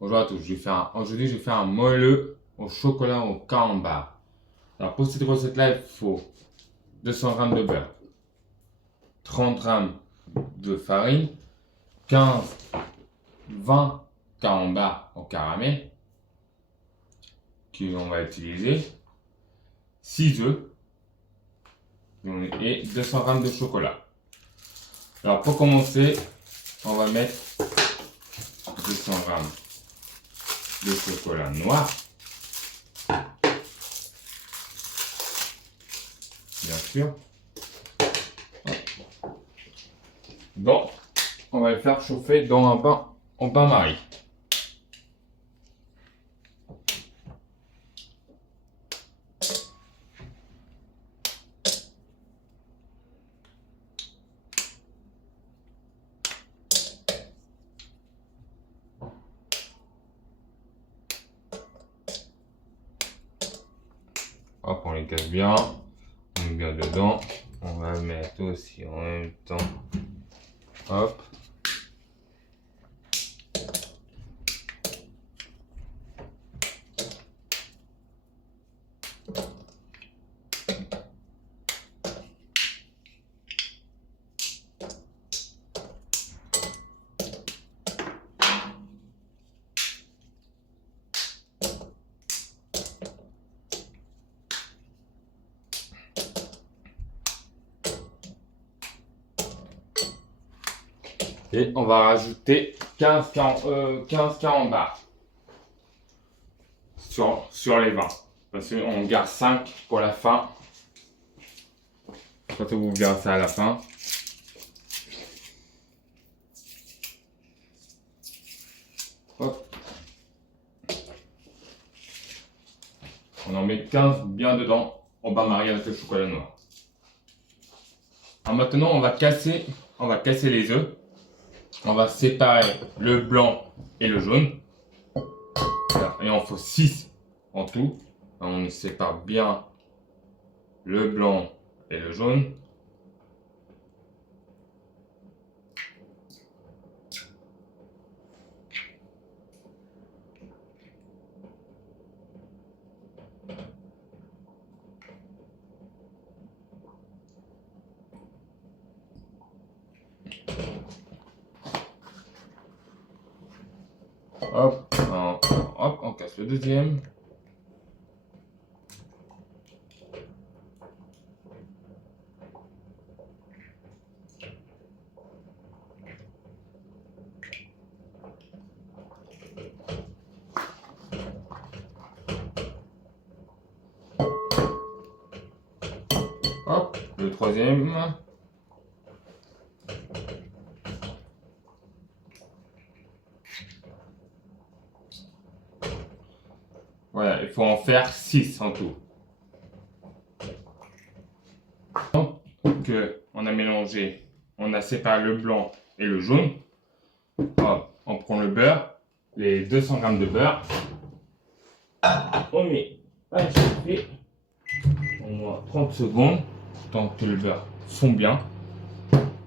Bonjour à tous, aujourd'hui je vais faire un moelleux au chocolat au camembert. Alors pour cette recette-là, il faut 200 g de beurre, 30 g de farine, 15-20 camemberts au caramel qu'on va utiliser, 6 œufs et 200 g de chocolat. Alors pour commencer, on va mettre 200 g de chocolat noir, bien sûr. Donc, on va le faire chauffer dans un bain-marie. Hop, on les casse bien. On met bien dedans. On va mettre aussi en même temps. Hop. Et on va rajouter 15 camembert sur les 20. Parce qu'on garde 5 pour la fin. Quand vous verrez ça à la fin. Hop. On en met 15 bien dedans, en bain-marie avec le chocolat noir. Alors maintenant, on va casser les œufs. On va séparer le blanc et le jaune. Et on faut 6 en tout. On sépare bien le blanc et le jaune. Hop, on casse le deuxième. Hop, le troisième. Voilà, il faut en faire 6 en tout. Donc, on a mélangé, on a séparé le blanc et le jaune. Hop, on prend le beurre, les 200 g de beurre. On met à chauffer au moins 30 secondes, tant que le beurre fond bien.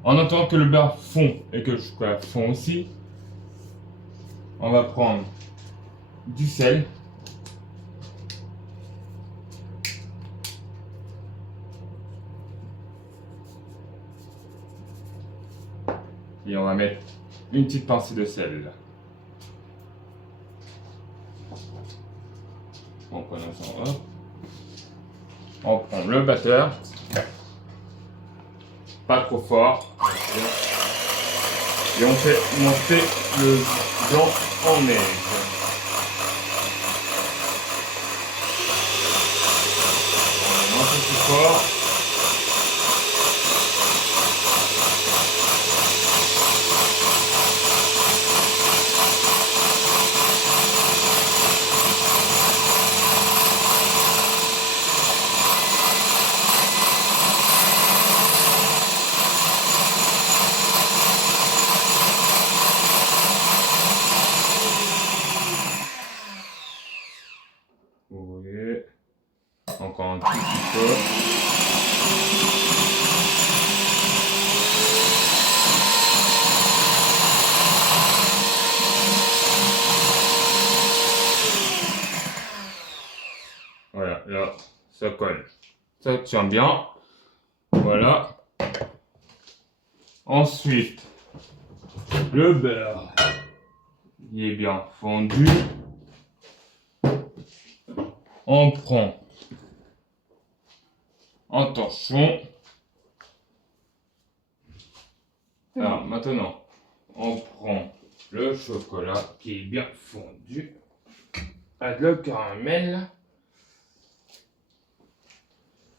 En attendant que le beurre fond et que le chocolat fond aussi, on va prendre du sel. Et on va mettre une petite pincée de sel. On prend ça, hop. On prend le batteur. Pas trop fort. Et on fait monter le blanc en neige. On met un peu plus fort. Vous voyez, encore un tout petit peu. ça colle. Ça tient bien. Voilà. Ensuite, le beurre. Il est bien fondu. On prend un torchon. Alors maintenant, on prend le chocolat qui est bien fondu avec le caramel.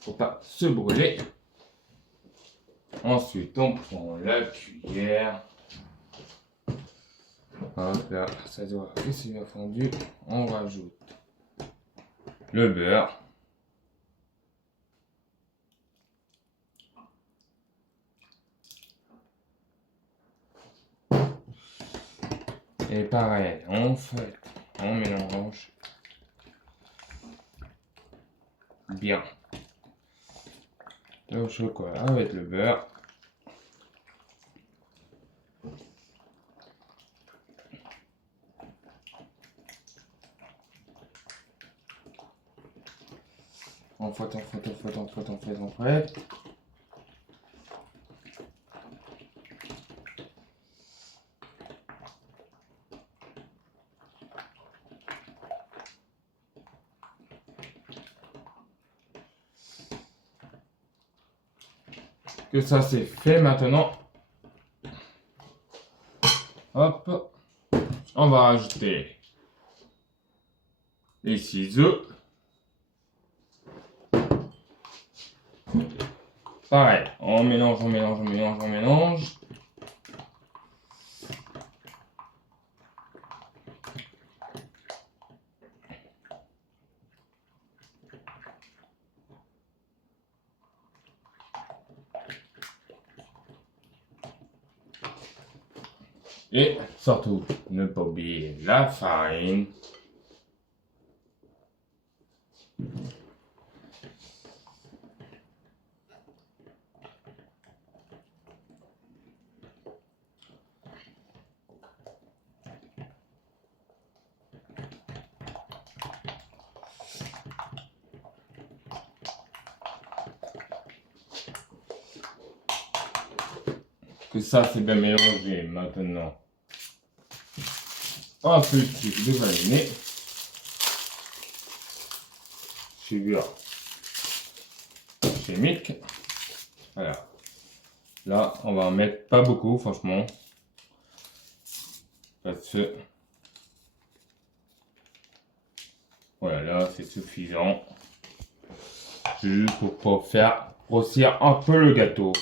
Faut pas se brûler. Ensuite, on prend la cuillère. Hop là, ça doit être bien fondu. On rajoute le beurre. Et pareil, on fait, on mélange bien le chocolat avec le beurre. On fouette, on fouette, on fouette, on fouette, on fouette, on fouette. Que ça c'est fait maintenant. Hop. On va rajouter les ciseaux. Pareil, on mélange, on mélange, on mélange, on mélange. Et surtout, ne pas oublier la farine. Que ça c'est bien mélangé maintenant. Un peu de sucre de vanille. Sucre chimique. Voilà. Là, on va en mettre pas beaucoup, franchement. Parce que voilà, là c'est suffisant. Juste pour faire grossir un peu le gâteau.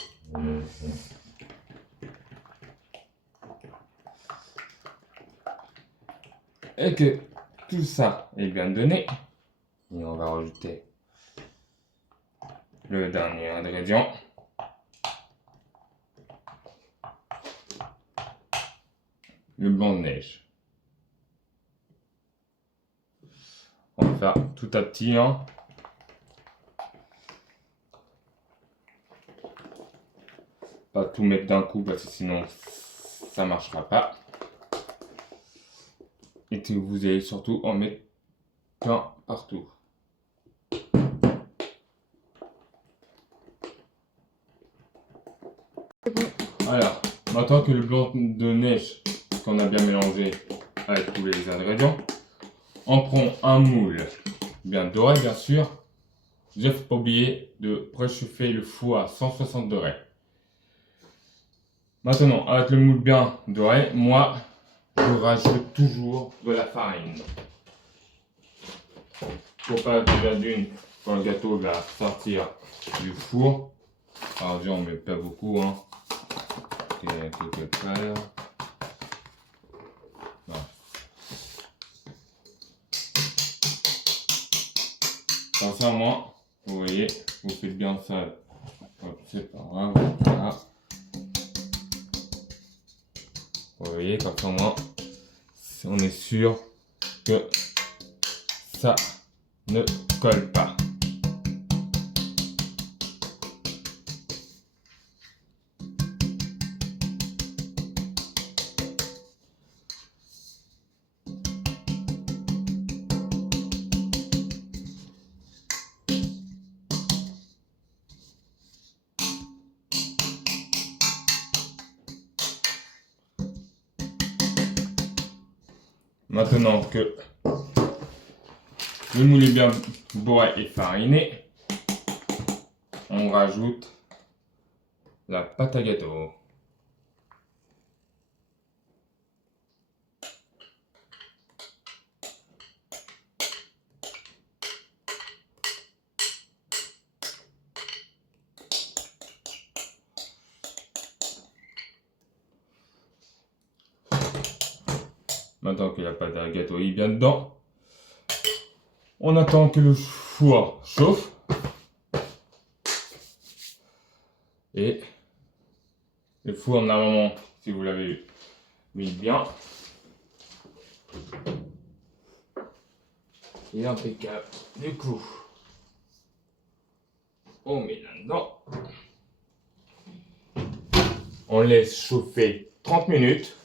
Et que tout ça est bien donné, et on va rajouter le dernier ingrédient. Le blanc de neige. On va faire tout à petit, hein. Pas tout mettre d'un coup parce que sinon ça marchera pas. Et que vous allez surtout en mettre plein partout. Alors, maintenant que le blanc de neige qu'on a bien mélangé avec tous les ingrédients, on prend un moule bien doré bien sûr. Il ne faut pas oublier de préchauffer le four à 160 degrés. Maintenant, avec le moule bien doré, moi je rajoute toujours de la farine. Pour pas déjà d'une, quand le gâteau va sortir du four. Alors déjà on met pas beaucoup, hein. Quelque part. Voilà. Sincèrement, vous voyez, vous faites bien ça. C'est pas grave, voilà. Vous voyez, comme ça moi, on est sûr que ça ne colle pas. Maintenant que le moule est bien bourré et fariné, on rajoute la pâte à gâteau. Maintenant que la pâte à gâteau est bien dedans, on attend que le four chauffe. Et le four, normalement, si vous l'avez mis bien, il est impeccable. Du coup, on met là-dedans. On laisse chauffer 30 minutes.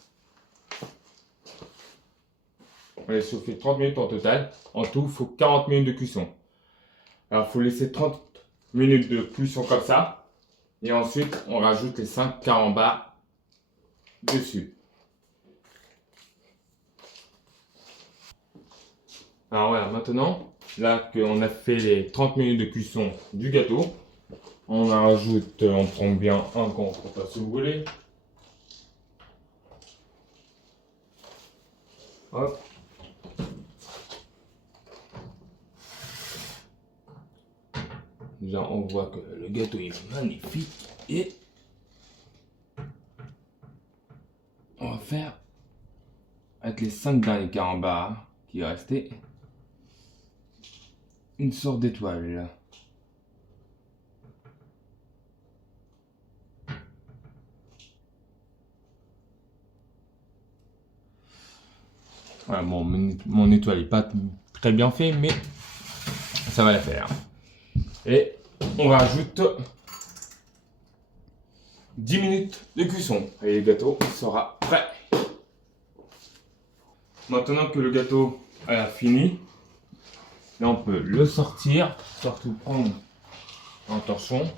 On laisse chauffer 30 minutes en total. En tout, il faut 40 minutes de cuisson. Alors, il faut laisser 30 minutes de cuisson comme ça. Et ensuite, on rajoute les 5 carambars dessus. Alors voilà, maintenant, là qu'on a fait les 30 minutes de cuisson du gâteau, on rajoute, on prend bien un grand pour pas se brûler. Hop. Déjà, on voit que le gâteau est magnifique et on va faire avec les 5 derniers carambars qui restaient une sorte d'étoile. Voilà, bon, mon étoile n'est pas très bien fait, mais ça va la faire. Et on rajoute 10 minutes de cuisson et le gâteau sera prêt. Maintenant que le gâteau a fini, là on peut le sortir, surtout prendre un torchon.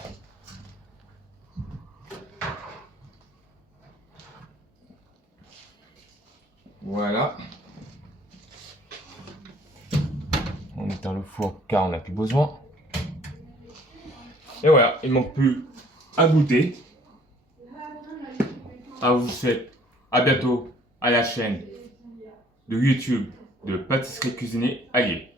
Voilà. On éteint le four car on n'a plus besoin. Et voilà, il ne manque plus à goûter. À vous souhaite à bientôt à la chaîne de YouTube de Pâtisserie Cuisinée Allier.